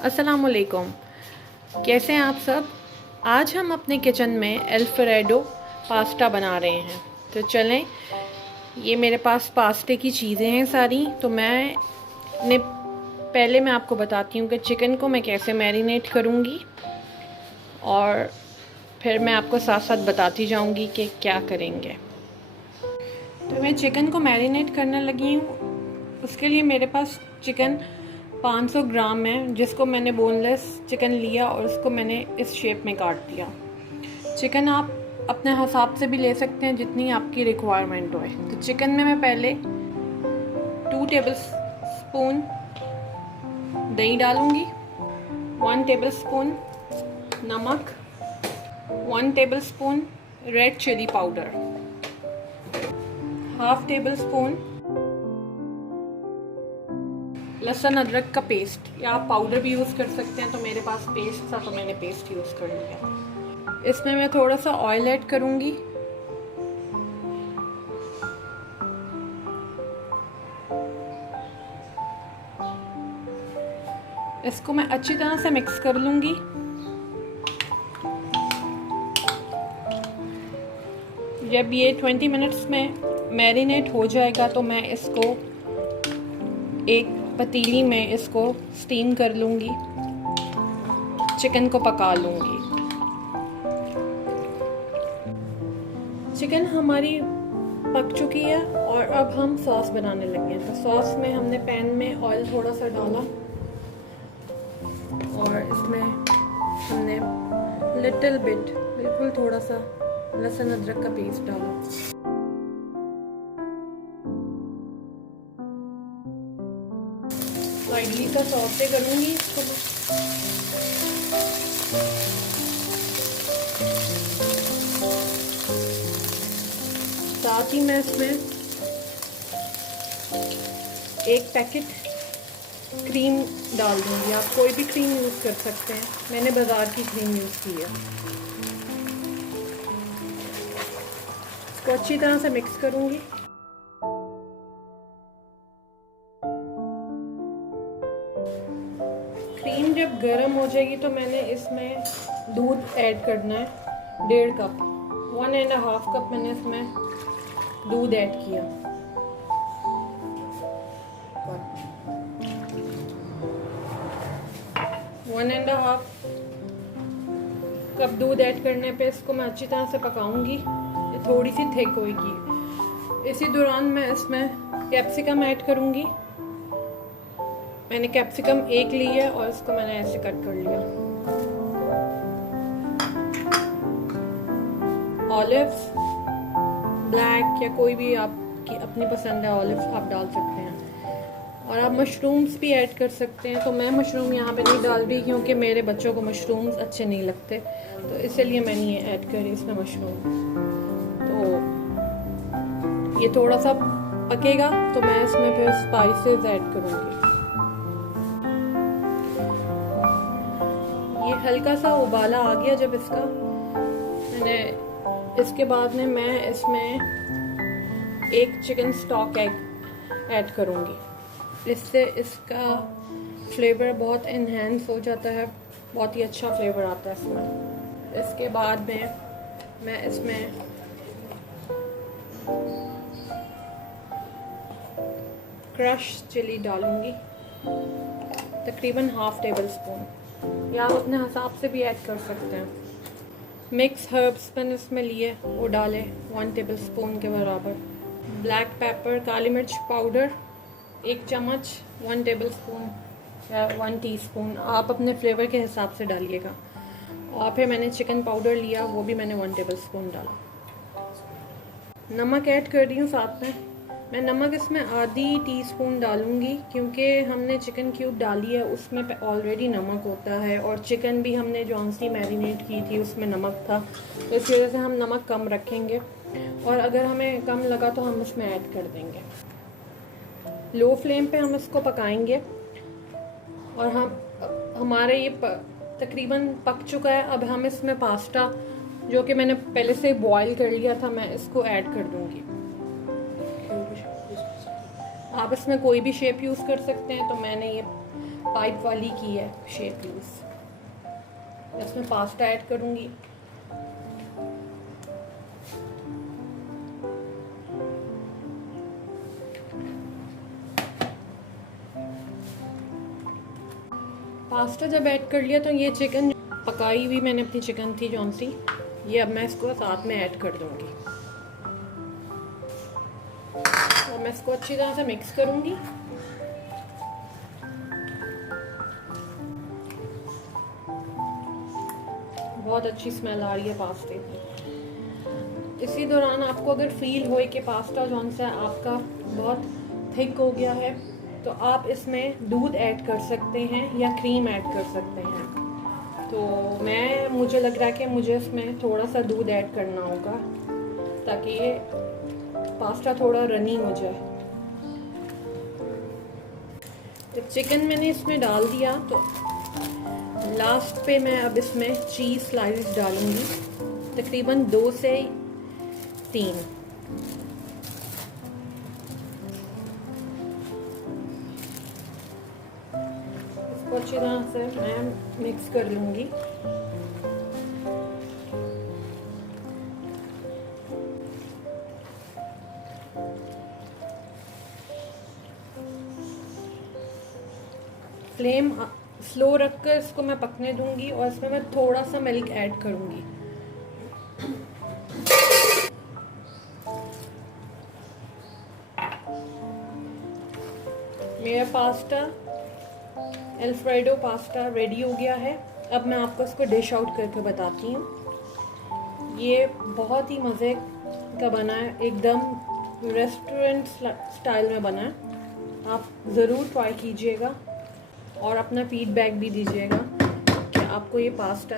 अस्सलामुअलैकुम, कैसे हैं आप सब। आज हम अपने किचन में अल्फ्रेडो पास्ता बना रहे हैं। तो चलें, ये मेरे पास पास्ते की चीज़ें हैं सारी। तो पहले मैं आपको बताती हूँ कि चिकन को मैं कैसे मैरिनेट करूँगी, और फिर मैं आपको साथ साथ बताती जाऊँगी कि क्या करेंगे। तो मैं चिकन को मैरिनेट करने लगी हूँ। उसके लिए मेरे पास चिकन 500 ग्राम है, जिसको मैंने बोनलेस चिकन लिया और उसको मैंने इस शेप में काट दिया। चिकन आप अपने हिसाब से भी ले सकते हैं, जितनी आपकी रिक्वायरमेंट हो। तो चिकन में मैं पहले 2 टेबल स्पून दही डालूँगी, 1 टेबल स्पून नमक, 1 tablespoon red chilli powder, half tablespoon लहसुन अदरक का पेस्ट, या आप पाउडर भी यूज़ कर सकते हैं। तो मेरे पास पेस्ट था तो मैंने पेस्ट यूज़ कर लिया। इसमें मैं थोड़ा सा ऑयल ऐड करूँगी। इसको मैं अच्छी तरह से मिक्स कर लूँगी। जब ये 20 मिनट्स में मैरिनेट हो जाएगा तो मैं इसको एक पतीली में इसको स्टीम कर लूँगी, चिकन को पका लूँगी। चिकन हमारी पक चुकी है और अब हम सॉस बनाने लगे हैं। तो सॉस में हमने पैन में ऑयल थोड़ा सा डाला और इसमें हमने लिटिल बिट, बिल्कुल थोड़ा सा लहसुन अदरक का पेस्ट डाला। लाइटली सा सॉटे करूँगी इसको। साथ ही मैं इसमें 1 पैकेट क्रीम डाल दूँगी। आप कोई भी क्रीम यूज़ कर सकते हैं, मैंने बाज़ार की क्रीम यूज़ की है। इसको अच्छी तरह से मिक्स करूँगी। क्रीम जब गर्म हो जाएगी तो मैंने इसमें दूध ऐड करना है, 1.5 कप, 1.5 कप मैंने इसमें दूध ऐड किया। 1.5 कप दूध ऐड करने पे इसको मैं अच्छी तरह से पकाऊंगी। ये थोड़ी सी थिक होगी। इसी दौरान मैं इसमें कैप्सिकम ऐड करूंगी। मैंने कैप्सिकम 1 ली है और इसको मैंने ऐसे कट कर लिया। ऑलिव्स, ब्लैक या कोई भी आपकी अपनी पसंद है ऑलिव्स आप डाल सकते हैं। और आप मशरूम्स भी ऐड कर सकते हैं। तो मैं मशरूम यहाँ पे नहीं डाल रही क्योंकि मेरे बच्चों को मशरूम्स अच्छे नहीं लगते, तो इसलिए मैंने ये ऐड करी इसमें मशरूम। तो ये थोड़ा सा पकेगा तो मैं इसमें फिर स्पाइसेस ऐड करूँगी। ये हल्का सा उबाला आ गया जब इसका, इसके बाद में मैं इसमें 1 चिकन स्टॉक एग ऐड करूँगी। इससे इसका फ्लेवर बहुत इन्हेंस हो जाता है, बहुत ही अच्छा फ्लेवर आता है इसमें। इसके बाद में मैं इसमें क्रश चिली डालूँगी, तकरीबन हाफ टेबल स्पून, या आप अपने हिसाब से भी ऐड कर सकते हैं। मिक्स हर्ब्स मैंने इसमें लिए, वो डाले 1 टेबल स्पून के बराबर। ब्लैक पेपर, काली मिर्च पाउडर 1 चम्मच, 1 टेबल स्पून या 1 टीस्पून, आप अपने फ्लेवर के हिसाब से डालिएगा। और फिर मैंने चिकन पाउडर लिया, वो भी मैंने 1 टेबल स्पून डाला। नमक ऐड कर रही हूँ साथ में। मैं नमक इसमें आधी टीस्पून डालूँगी क्योंकि हमने चिकन क्यूब डाली है, उसमें ऑलरेडी नमक होता है, और चिकन भी हमने जो सी मैरिनेट की थी उसमें नमक था, तो इस वजह से हम नमक कम रखेंगे, और अगर हमें कम लगा तो हम इसमें ऐड कर देंगे। लो फ्लेम पे हम इसको पकाएंगे और हमारे ये तकरीबन पक चुका है। अब हम इसमें पास्ता, जो कि मैंने पहले से बॉईल कर लिया था, मैं इसको ऐड कर दूँगी। आप इसमें कोई भी शेप यूज़ कर सकते हैं, तो मैंने ये पाइप वाली की है शेप यूज़। इसमें पास्ता ऐड करूँगी। पास्ता जब ऐड कर लिया तो ये चिकन पकाई हुई मैंने अपनी चिकन थी जौन सी, ये अब मैं इसको साथ में ऐड कर दूँगी और मैं इसको अच्छी तरह से मिक्स करूँगी। बहुत अच्छी स्मेल आ रही है पास्ते की। इसी दौरान आपको अगर फील हो कि पास्ता जौन सा आपका बहुत थिक हो गया है, तो आप इसमें दूध ऐड कर सकते हैं या क्रीम ऐड कर सकते हैं। तो मुझे लग रहा है कि मुझे इसमें थोड़ा सा दूध ऐड करना होगा ताकि ये पास्ता थोड़ा रनी हो जाए। तो चिकन मैंने इसमें डाल दिया, तो लास्ट पे मैं अब इसमें चीज़ स्लाइस डालूंगी, तकरीबन 2 से 3। इसको अच्छी तरह से मैं मिक्स कर लूंगी। फ्लेम स्लो रखकर इसको मैं पकने दूंगी और इसमें मैं थोड़ा सा मिल्क ऐड करूंगी। मेरा पास्ता अल्फ्रेडो पास्ता रेडी हो गया है। अब मैं आपको इसको डिश आउट करके बताती हूँ। ये बहुत ही मज़े का बना है, एकदम रेस्टोरेंट स्टाइल में बना है। आप ज़रूर ट्राई कीजिएगा और अपना फीडबैक भी दीजिएगा कि आपको ये पास्ता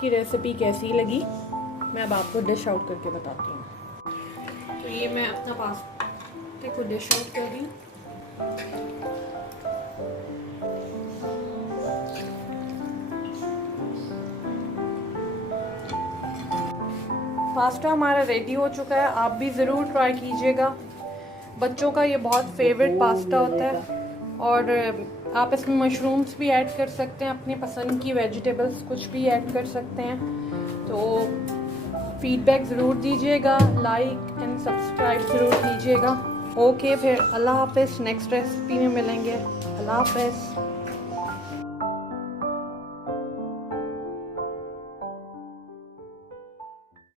की रेसिपी कैसी लगी। मैं अब आपको डिश आउट करके बताती हूँ। तो ये मैं अपना पास्ते को डिश आउट कर रही हूँ। पास्ता हमारा रेडी हो चुका है, आप भी ज़रूर ट्राई कीजिएगा। बच्चों का ये बहुत फेवरेट पास्ता होता है और आप इसमें मशरूम्स भी ऐड कर सकते हैं, अपनी पसंद की वेजिटेबल्स कुछ भी ऐड कर सकते हैं। तो फीडबैक ज़रूर दीजिएगा, लाइक एंड सब्सक्राइब ज़रूर कीजिएगा। ओके, फिर अल्लाह हाफ़िज़। नेक्स्ट रेसिपी में मिलेंगे। अल्लाह हाफ़िज़।